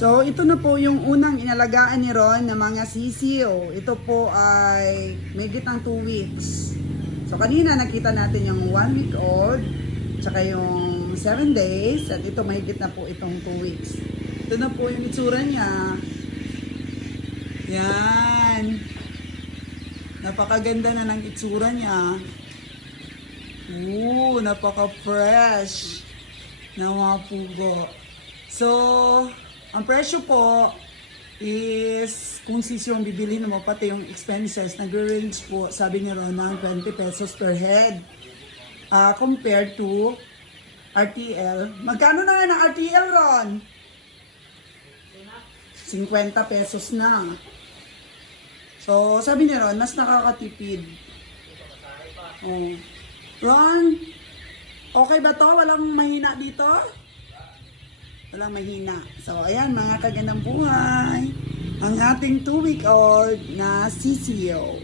So, ito na po yung unang inalagaan ni Ron na mga sisiyo. Ito po ay may gitang 2 weeks. So, kanina nakita natin yung 1 week old, tsaka yung 7 days, at ito mahigit na po itong 2 weeks. Ito na po yung itsura niya. Yan. Napakaganda na ng itsura niya. Ooh, napaka-fresh na mga pugo. So, presyo po is kung sisi yung bibili mo pati yung expenses nagre-range po sabi ni Ron ng 20 pesos per head Ah, compared to RTL. Magkano na nga ng RTL, Ron? 50 pesos na. So, sabi ni Ron, mas nakakatipid. Oh. Ron, okay ba to? Walang mahina dito? Walang mahina. So, ayan, mga kagandang buhay. Ang ating two-week-old na CCO.